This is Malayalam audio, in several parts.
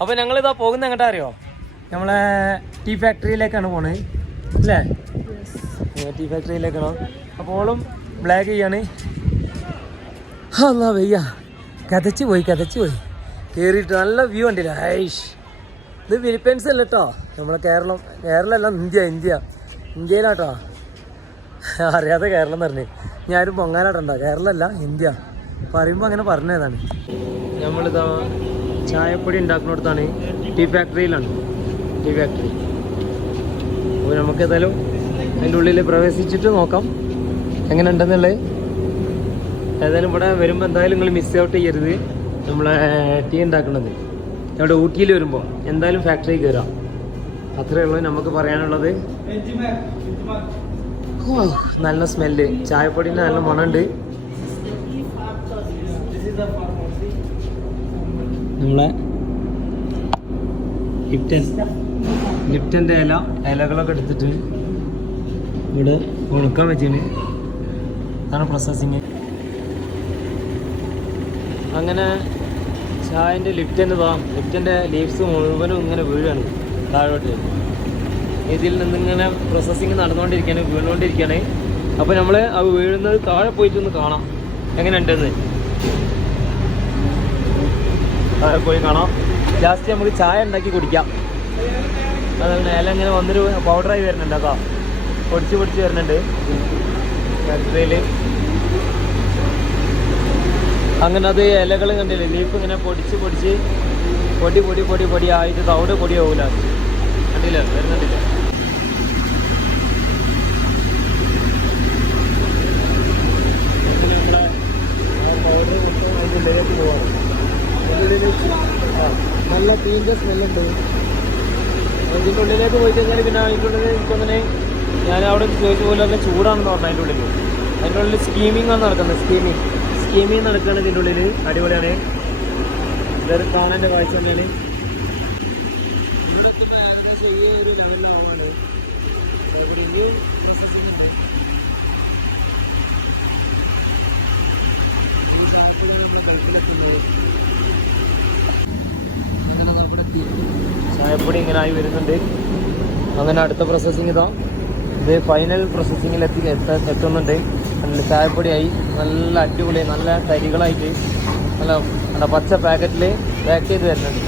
അപ്പോൾ ഞങ്ങളിതാ പോകുന്നത് എങ്ങോട്ടാ അറിയോ? നമ്മളെ ടീ ഫാക്ടറിയിലേക്കാണ് പോണത് അല്ലേ? ടീ ഫാക്ടറിയിലേക്കാണോ? അപ്പോളും ബ്ലാക്ക് ചെയ്യാണ്. അല്ലാ വയ്യ, കതച്ച് പോയി കയറിയിട്ട് നല്ല വ്യൂ ഉണ്ടല്ലേ. ഐഷ്, ഇത് ഫിലിപ്പൈൻസ് അല്ല കേട്ടോ, നമ്മളെ കേരളമല്ല, ഇന്ത്യയിലാട്ടോ. അറിയാതെ കേരളം എന്ന് പറഞ്ഞേ ഞാനും പൊങ്ങാലാട്ടണ്ട, കേരളമല്ല ഇന്ത്യ പറയുമ്പോൾ അങ്ങനെ പറഞ്ഞതാണ്. നമ്മളിതാ ചായപ്പൊടി ഉണ്ടാക്കുന്നിടത്താണ്, ടീ ഫാക്ടറിയിലാണ്. Tea factory. അപ്പോൾ നമുക്ക് ഏതായാലും അതിൻ്റെ ഉള്ളിൽ പ്രവേശിച്ചിട്ട് നോക്കാം എങ്ങനെ ഉണ്ടെന്നുള്ളത്. ഏതായാലും ഇവിടെ വരുമ്പോൾ എന്തായാലും നിങ്ങൾ മിസ് ഔട്ട് ചെയ്യരുത്. നമ്മളെ ടീ ഉണ്ടാക്കുന്നത് ഇവിടെ ഊട്ടിയിൽ വരുമ്പോൾ എന്തായാലും ഫാക്ടറി കയറാം. അത്രയേ ഉള്ളൂ നമുക്ക് പറയാനുള്ളത്. നല്ല സ്മെല്ല്, ചായപ്പൊടിൻ്റെ നല്ല മണമുണ്ട്. നമ്മളെ ലിപ്റ്റൻ്റെ ഇലകളൊക്കെ എടുത്തിട്ട് ഇവിടെ ഉണക്കാൻ വെച്ചിന്. അതാണ് പ്രോസസ്സിങ്. അങ്ങനെ ചായൻ്റെ ലിപ്റ്റൻ്റെ ലീവ്സ് മുഴുവനും ഇങ്ങനെ വീഴാണ് താഴോട്ട്. ഇതിൽ നിന്നിങ്ങനെ പ്രോസസ്സിങ് വീണുകൊണ്ടിരിക്കുകയാണ്. അപ്പോൾ നമ്മൾ അത് വീഴുന്നത് താഴെ പോയിട്ടൊന്ന് കാണാം എങ്ങനെ ഉണ്ടെന്ന്. താഴെ പോയി കാണാം. ലാസ്റ്റ് നമുക്ക് ചായ ഉണ്ടാക്കി കുടിക്കാം. അതുകൊണ്ട് ഇല ഇങ്ങനെ വന്നൊരു പൗഡറായി വരുന്നുണ്ട്. അതാ പൊടിച്ച് വരുന്നുണ്ട് ഫാക്ടറിയിൽ. അങ്ങനെ അത് ഇലകൾ കണ്ടില്ലേ, ലീഫ് ഇങ്ങനെ പൊടിച്ച് പൊടി ആയിട്ട് തവിട് പൊടിയാവൂല. കണ്ടില്ല, വരുന്നുണ്ടില്ല. നമ്മളെ പൗഡർ അതിൻ്റെ ഉള്ളിലേക്ക് പോവാണ്. നല്ല തീൻ്റെ സ്മെല്ലുണ്ട്. ഇതിൻ്റെ ഉള്ളിലേക്ക് പോയി കഴിഞ്ഞാൽ പിന്നെ അതിൻ്റെ ഉള്ളിൽ എനിക്കൊന്നിനെ ഞാൻ അവിടെ ചോദിച്ച പോലെ തന്നെ ചൂടാണെന്ന് പറഞ്ഞു. അതിൻ്റെ ഉള്ളിൽ സ്കീമിംഗ് ആണ് നടക്കുന്നത്. സ്കീമിങ് നടക്കുകയാണ് ഇതിൻ്റെ ഉള്ളിൽ. അടിപൊളിയാണ്. ഇതൊരു കാണാൻ്റെ കാഴ്ച തന്നെയാണ്. ചായപ്പൊടി ഇങ്ങനെ ആയി വരുന്നുണ്ട്. അങ്ങനെ അടുത്ത പ്രോസസ്സിങ് ഇത് ഫൈനൽ പ്രോസസ്സിങ്ങിൽ എത്തുന്നുണ്ട്. നല്ല ചായപ്പൊടിയായി, നല്ല അടിപൊളി, നല്ല തരികളായിട്ട് നല്ല പച്ച പാക്കറ്റിൽ പാക്ക് ചെയ്ത് വരുന്നുണ്ട്.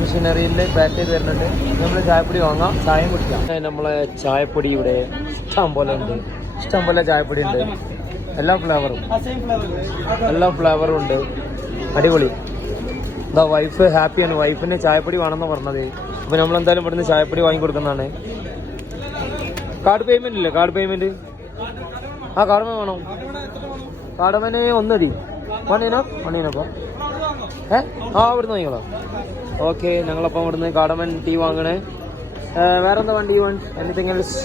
മെഷീനറിയിൽ പാക്ക് ചെയ്ത് വരുന്നുണ്ട്. നമ്മൾ ചായപ്പൊടി വാങ്ങാം, ചായയും കുടിക്കാം. നമ്മളെ ചായപ്പൊടി ഇവിടെ ഇഷ്ടം പോലെ ചായപ്പൊടി ഉണ്ട്. എല്ലാ ഫ്ലേവറും ഉണ്ട്. അടിപൊളി. എന്താ വൈഫ് ഹാപ്പിയാണ്. വൈഫിന് ചായപ്പൊടി വേണമെന്ന് പറഞ്ഞത്. അപ്പോൾ നമ്മളെന്തായാലും ഇവിടുന്ന് ചായപ്പൊടി വാങ്ങി കൊടുക്കുന്നതാണ്. കാർഡ് പേയ്മെന്റ് ഇല്ലേ? കാർഡ് പേയ്മെന്റ് കാർഡ്മൻ വേണോ? കാർഡ്മന് ഒന്നതി മണീനപ്പം ഇവിടുന്ന് വാങ്ങിക്കോളാം. ഓക്കെ, ഞങ്ങളപ്പം ഇവിടുന്ന് കാർഡ്മൻ ടീ വാങ്ങണേ. വേറെന്താ വണ്ടി? Anything else?